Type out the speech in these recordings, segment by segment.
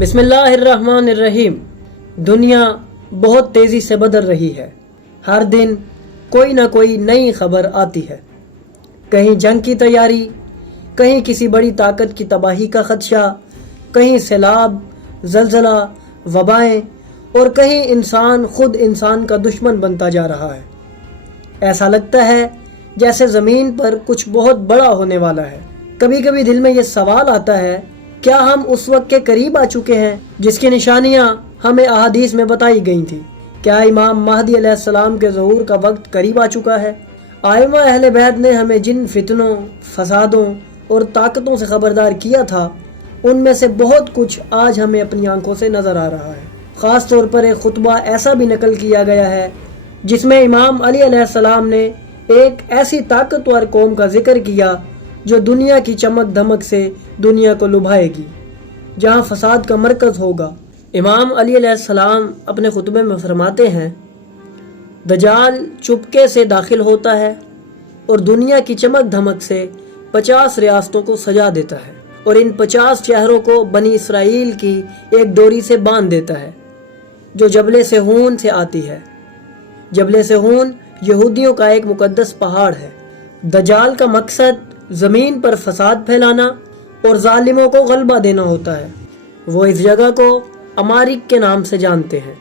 بسم اللہ الرحمن الرحیم۔ دنیا بہت تیزی سے بدل رہی ہے۔ ہر دن کوئی نہ کوئی نئی خبر آتی ہے۔ کہیں جنگ کی تیاری، کہیں کسی بڑی طاقت کی تباہی کا خدشہ، کہیں سیلاب، زلزلہ، وبائیں، اور کہیں انسان خود انسان کا دشمن بنتا جا رہا ہے۔ ایسا لگتا ہے جیسے زمین پر کچھ بہت بڑا ہونے والا ہے۔ کبھی کبھی دل میں یہ سوال آتا ہے، کیا ہم اس وقت کے قریب آ چکے ہیں جس کی نشانیاں ہمیں احادیث میں بتائی گئی تھیں؟ کیا امام مہدی علیہ السلام کے ظہور کا وقت قریب آ چکا ہے؟ ائمہ اہل بیت نے ہمیں جن فتنوں، فسادوں اور طاقتوں سے خبردار کیا تھا، ان میں سے بہت کچھ آج ہمیں اپنی آنکھوں سے نظر آ رہا ہے۔ خاص طور پر ایک خطبہ ایسا بھی نقل کیا گیا ہے جس میں امام علی علیہ السلام نے ایک ایسی طاقتور قوم کا ذکر کیا جو دنیا کی چمک دھمک سے دنیا کو لبھائے گی، جہاں فساد کا مرکز ہوگا۔ امام علی علیہ السلام اپنے خطبے میں فرماتے ہیں، دجال چپکے سے داخل ہوتا ہے اور دنیا کی چمک دھمک سے 50 ریاستوں کو سجا دیتا ہے اور ان 50 چہروں کو بنی اسرائیل کی ایک ڈوری سے باندھ دیتا ہے جو جبل سہون سے آتی ہے۔ جبل سہون یہودیوں کا ایک مقدس پہاڑ ہے۔ دجال کا مقصد زمین پر فساد پھیلانا اور ظالموں کو غلبہ دینا ہوتا ہے۔ وہ اس جگہ کو اماریک کے نام سے جانتے ہیں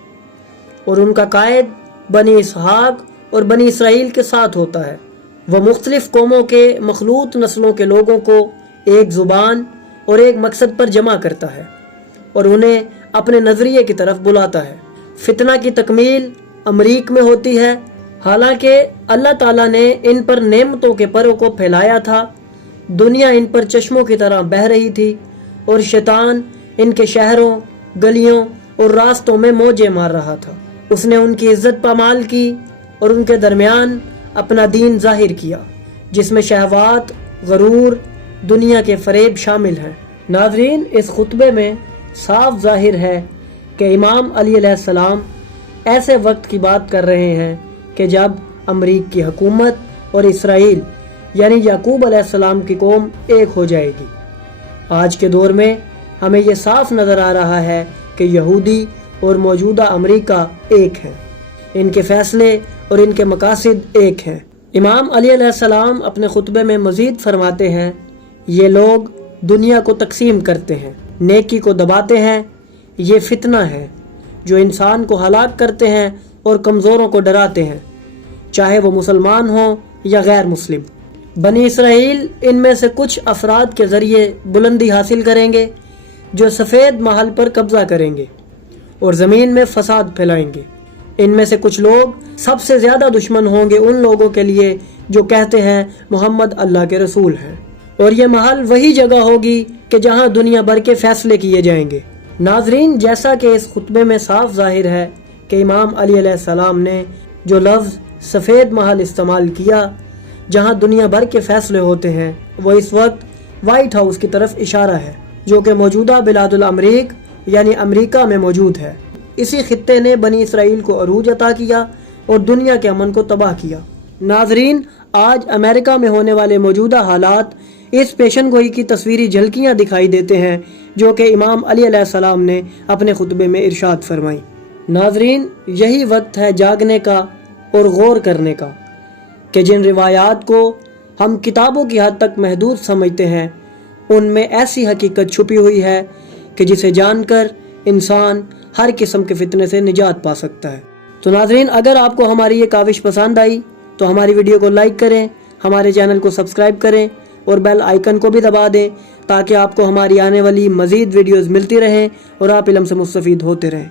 اور ان کا قائد بنی اسحاق اور بنی اسرائیل کے ساتھ ہوتا ہے۔ وہ مختلف قوموں کے مخلوط نسلوں کے لوگوں کو ایک زبان اور ایک مقصد پر جمع کرتا ہے اور انہیں اپنے نظریے کی طرف بلاتا ہے۔ فتنہ کی تکمیل امریک میں ہوتی ہے، حالانکہ اللہ تعالیٰ نے ان پر نعمتوں کے پروں کو پھیلایا تھا۔ دنیا ان پر چشموں کی طرح بہہ رہی تھی اور شیطان ان کے شہروں، گلیوں اور راستوں میں موجے مار رہا تھا۔ اس نے ان کی عزت پامال کی اور ان کے درمیان اپنا دین ظاہر کیا، جس میں شہوات، غرور، دنیا کے فریب شامل ہیں۔ ناظرین، اس خطبے میں صاف ظاہر ہے کہ امام علی علیہ السلام ایسے وقت کی بات کر رہے ہیں کہ جب امریک کی حکومت اور اسرائیل یعنی یعقوب علیہ السلام کی قوم ایک ہو جائے گی۔ آج کے دور میں ہمیں یہ صاف نظر آ رہا ہے کہ یہودی اور موجودہ امریکہ ایک ہیں، ان کے فیصلے اور ان کے مقاصد ایک ہیں۔ امام علی علیہ السلام اپنے خطبے میں مزید فرماتے ہیں، یہ لوگ دنیا کو تقسیم کرتے ہیں، نیکی کو دباتے ہیں، یہ فتنہ ہے جو انسان کو ہلاک کرتے ہیں اور کمزوروں کو ڈراتے ہیں، چاہے وہ مسلمان ہوں یا غیر مسلم۔ بنی اسرائیل ان میں سے کچھ افراد کے ذریعے بلندی حاصل کریں گے جو سفید محل پر قبضہ کریں گے اور زمین میں فساد پھیلائیں گے۔ ان میں سے کچھ لوگ سب سے زیادہ دشمن ہوں گے ان لوگوں کے لیے جو کہتے ہیں محمد اللہ کے رسول ہیں، اور یہ محل وہی جگہ ہوگی کہ جہاں دنیا بھر کے فیصلے کیے جائیں گے۔ ناظرین، جیسا کہ اس خطبے میں صاف ظاہر ہے کہ امام علی علیہ السلام نے جو لفظ سفید محل استعمال کیا جہاں دنیا بھر کے فیصلے ہوتے ہیں، وہ اس وقت وائٹ ہاؤس کی طرف اشارہ ہے جو کہ موجودہ بلاد الامریک یعنی امریکہ میں موجود ہے۔ اسی خطے نے بنی اسرائیل کو عروج عطا کیا اور دنیا کے امن کو تباہ کیا۔ ناظرین، آج امریکہ میں ہونے والے موجودہ حالات اس پیشن گوئی کی تصویری جھلکیاں دکھائی دیتے ہیں جو کہ امام علی علیہ السلام نے اپنے خطبے میں ارشاد فرمائی۔ ناظرین، یہی وقت ہے جاگنے کا اور غور کرنے کا کہ جن روایات کو ہم کتابوں کی حد تک محدود سمجھتے ہیں، ان میں ایسی حقیقت چھپی ہوئی ہے کہ جسے جان کر انسان ہر قسم کے فتنے سے نجات پا سکتا ہے۔ تو ناظرین، اگر آپ کو ہماری یہ کاوش پسند آئی تو ہماری ویڈیو کو لائک کریں، ہمارے چینل کو سبسکرائب کریں اور بیل آئیکن کو بھی دبا دیں تاکہ آپ کو ہماری آنے والی مزید ویڈیوز ملتی رہیں اور آپ علم سے مستفید ہوتے رہیں۔